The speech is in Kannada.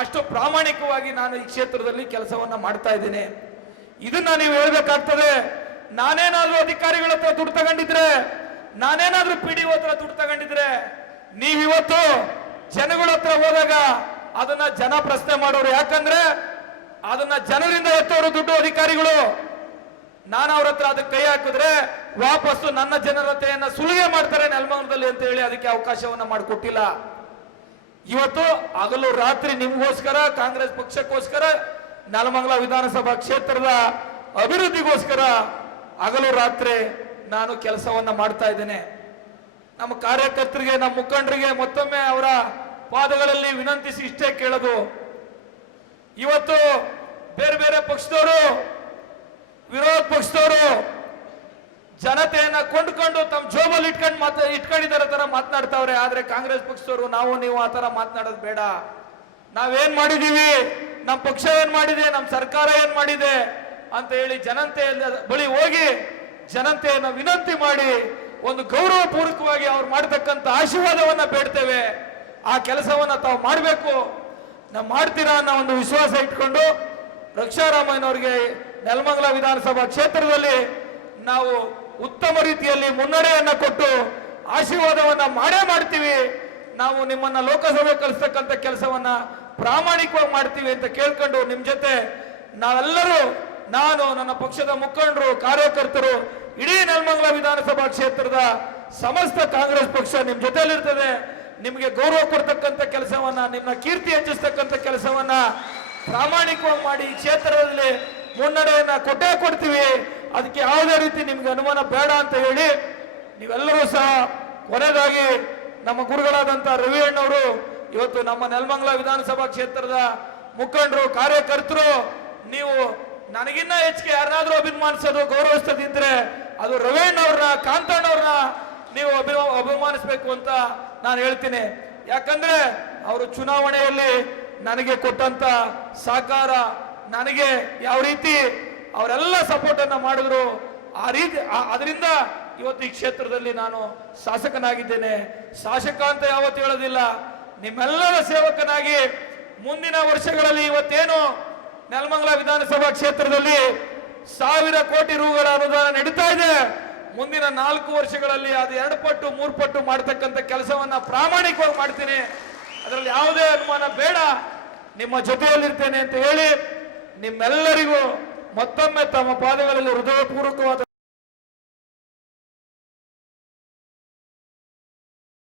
ಅಷ್ಟು ಪ್ರಾಮಾಣಿಕವಾಗಿ ನಾನು ಈ ಕ್ಷೇತ್ರದಲ್ಲಿ ಕೆಲಸವನ್ನ ಮಾಡ್ತಾ ಇದ್ದೇನೆ. ಇದನ್ನ ನೀವು ಹೇಳ್ಬೇಕಾಗ್ತದೆ. ನಾನೇನಾದ್ರೂ ಅಧಿಕಾರಿಗಳ ಹತ್ರ ದುಡ್ಡು ತಗೊಂಡಿದ್ರೆ, ನಾನೇನಾದ್ರೂ PDO ಹತ್ರ ದುಡ್ಡು ತಗೊಂಡಿದ್ರೆ, ನೀವಿವತ್ತು ಜನಗಳ ಹತ್ರ ಹೋದಾಗ ಅದನ್ನ ಜನ ಪ್ರಶ್ನೆ ಮಾಡೋರು. ಯಾಕಂದ್ರೆ ಅದನ್ನ ಜನರಿಂದ ಎತ್ತೋರು ದುಡ್ಡು ಅಧಿಕಾರಿಗಳು. ನಾನು ಅವ್ರ ಹತ್ರ ಅದಕ್ಕೆ ಕೈ ಹಾಕಿದ್ರೆ ವಾಪಸ್ಸು ನನ್ನ ಜನರತೆಯನ್ನ ಸುಲಿಗೆ ಮಾಡ್ತಾರೆ ನೆಲಮಂಗಲದಲ್ಲಿ ಅಂತ ಹೇಳಿ ಅದಕ್ಕೆ ಅವಕಾಶವನ್ನ ಮಾಡಿಕೊಟ್ಟಿಲ್ಲ. ಇವತ್ತು ಹಗಲು ರಾತ್ರಿ ನಿಮ್ಗೋಸ್ಕರ, ಕಾಂಗ್ರೆಸ್ ಪಕ್ಷಕ್ಕೋಸ್ಕರ, ನೆಲಮಂಗಲ ವಿಧಾನಸಭಾ ಕ್ಷೇತ್ರದ ಅಭಿವೃದ್ಧಿಗೋಸ್ಕರ ಹಗಲು ರಾತ್ರಿ ನಾನು ಕೆಲಸವನ್ನ ಮಾಡ್ತಾ ಇದ್ದೇನೆ. ನಮ್ಮ ಕಾರ್ಯಕರ್ತರಿಗೆ, ನಮ್ಮ ಮುಖಂಡರಿಗೆ ಮತ್ತೊಮ್ಮೆ ಅವರ ಪಾದಗಳಲ್ಲಿ ವಿನಂತಿಸಿ ಇಷ್ಟೇ ಕೇಳೋದು, ಇವತ್ತು ಬೇರೆ ಬೇರೆ ಪಕ್ಷದವರು, ವಿರೋಧ ಪಕ್ಷದವರು ಜನತೆಯನ್ನ ಕೊಂಡ್ಕೊಂಡು ತಮ್ಮ ಜೋಬಲ್ಲಿ ಇಟ್ಕೊಂಡಿದ್ದಾರೆ ತರ ಮಾತನಾಡ್ತಾವ್ರೆ. ಆದ್ರೆ ಕಾಂಗ್ರೆಸ್ ಪಕ್ಷದವರು ನಾವು ನೀವು ಆ ತರ ಮಾತನಾಡೋದು ಬೇಡ. ನಾವೇನ್ ಮಾಡಿದೀವಿ, ನಮ್ಮ ಪಕ್ಷ ಏನ್ ಮಾಡಿದೆ, ನಮ್ಮ ಸರ್ಕಾರ ಏನ್ ಮಾಡಿದೆ ಅಂತ ಹೇಳಿ ಜನತೆ ಬಳಿ ಹೋಗಿ ಜನತೆಯನ್ನ ವಿನಂತಿ ಮಾಡಿ ಒಂದು ಗೌರವ ಪೂರ್ವಕವಾಗಿ ಅವ್ರು ಮಾಡತಕ್ಕಂತ ಆಶೀರ್ವಾದವನ್ನ ಬೇಡ್ತೇವೆ. ಆ ಕೆಲಸವನ್ನ ತಾವು ಮಾಡಬೇಕು, ನಾವು ಮಾಡ್ತೀರಾ ಅನ್ನೋ ಒಂದು ವಿಶ್ವಾಸ ಇಟ್ಕೊಂಡು ರಕ್ಷಾರಾಮಯ್ಯನವರಿಗೆ ನೆಲಮಂಗಲ ವಿಧಾನಸಭಾ ಕ್ಷೇತ್ರದಲ್ಲಿ ನಾವು ಉತ್ತಮ ರೀತಿಯಲ್ಲಿ ಮುನ್ನಡೆಯನ್ನ ಕೊಟ್ಟು ಆಶೀರ್ವಾದವನ್ನ ಮಾಡೇ ಮಾಡ್ತೀವಿ. ನಾವು ನಿಮ್ಮನ್ನ ಲೋಕಸಭೆ ಕಳಿಸ್ತಕ್ಕಂಥ ಕೆಲಸವನ್ನ ಪ್ರಾಮಾಣಿಕವಾಗಿ ಮಾಡ್ತೀವಿ ಅಂತ ಕೇಳ್ಕೊಂಡು ನಿಮ್ ಜೊತೆ ನಾವೆಲ್ಲರೂ, ನಾನು, ನನ್ನ ಪಕ್ಷದ ಮುಖಂಡರು, ಕಾರ್ಯಕರ್ತರು, ಇಡೀ ನೆಲಮಂಗಲ ವಿಧಾನಸಭಾ ಕ್ಷೇತ್ರದ ಸಮಸ್ತ ಕಾಂಗ್ರೆಸ್ ಪಕ್ಷ ನಿಮ್ ಜೊತೆಯಲ್ಲಿರ್ತದೆ. ನಿಮಗೆ ಗೌರವ ಕೊಡ್ತಕ್ಕಂಥ ಕೆಲಸವನ್ನ, ನಿಮ್ಮ ಕೀರ್ತಿ ಹೆಚ್ಚಿಸ್ತಕ್ಕಂಥ ಕೆಲಸವನ್ನ ಪ್ರಾಮಾಣಿಕವಾಗಿ ಮಾಡಿ ಈ ಕ್ಷೇತ್ರದಲ್ಲಿ ಮುನ್ನಡೆಯನ್ನ ಕೊಟ್ಟೇ ಕೊಡ್ತೀವಿ. ಅದಕ್ಕೆ ಯಾವುದೇ ರೀತಿ ನಿಮ್ಗೆ ಅನುಮಾನ ಬೇಡ ಅಂತ ಹೇಳಿ ನೀವೆಲ್ಲರೂ ಸಹ ಕೊನೆಯದಾಗಿ ನಮ್ಮ ಗುರುಗಳಾದಂತ ರವಿ ಅಣ್ಣವರು, ಇವತ್ತು ನಮ್ಮ ನೆಲಮಂಗಲ ವಿಧಾನಸಭಾ ಕ್ಷೇತ್ರದ ಮುಖಂಡರು, ಕಾರ್ಯಕರ್ತರು, ನೀವು ನನಗಿನ್ನ ಹೆಚ್ಚಿಗೆ ಯಾರನ್ನಾದ್ರೂ ಅಭಿಮಾನಿಸೋದು, ಗೌರವಿಸದಿದ್ರೆ ಅದು ರವಿ ಅಣ್ಣವ್ರನ್ನ, ಕಾಂತಣ್ಣವ್ರನ್ನ ನೀವು ಅಭಿಮಾನಿಸಬೇಕು ಅಂತ ನಾನು ಹೇಳ್ತೀನಿ. ಯಾಕಂದ್ರೆ ಅವರು ಚುನಾವಣೆಯಲ್ಲಿ ನನಗೆ ಕೊಟ್ಟಂತ ಸಹಕಾರ, ನನಗೆ ಯಾವ ರೀತಿ ಅವರೆಲ್ಲ ಸಪೋರ್ಟ್ ಅನ್ನ ಮಾಡಿದ್ರು, ಆ ರೀತಿ ಅದರಿಂದ ಇವತ್ತು ಈ ಕ್ಷೇತ್ರದಲ್ಲಿ ನಾನು ಶಾಸಕನಾಗಿದ್ದೇನೆ. ಶಾಸಕ ಅಂತ ಯಾವತ್ತು ಹೇಳೋದಿಲ್ಲ, ನಿಮ್ಮೆಲ್ಲರ ಸೇವಕನಾಗಿ ಮುಂದಿನ ವರ್ಷಗಳಲ್ಲಿ ಇವತ್ತೇನು ನೆಲಮಂಗಲ ವಿಧಾನಸಭಾ ಕ್ಷೇತ್ರದಲ್ಲಿ 1000 ಕೋಟಿ ರೂಗಳ ಅನುದಾನ ನಡೀತಾ ಇದೆ. ಮುಂದಿನ 4 ವರ್ಷಗಳಲ್ಲಿ ಅದು 2 ಪಟ್ಟು 3 ಪಟ್ಟು ಮಾಡತಕ್ಕಂಥ ಕೆಲಸವನ್ನ ಪ್ರಾಮಾಣಿಕವಾಗಿ ಮಾಡ್ತೀನಿ. ಅದರಲ್ಲಿ ಯಾವುದೇ ಅನುಮಾನ ಬೇಡ. ನಿಮ್ಮ ಜೊತೆಯಲ್ಲಿರ್ತೇನೆ ಅಂತ ಹೇಳಿ ನಿಮ್ಮೆಲ್ಲರಿಗೂ ಮತ್ತೊಮ್ಮೆ ತಮ್ಮ ಪಾದಗಳಲ್ಲಿ ಹೃದಯಪೂರ್ವಕವಾದ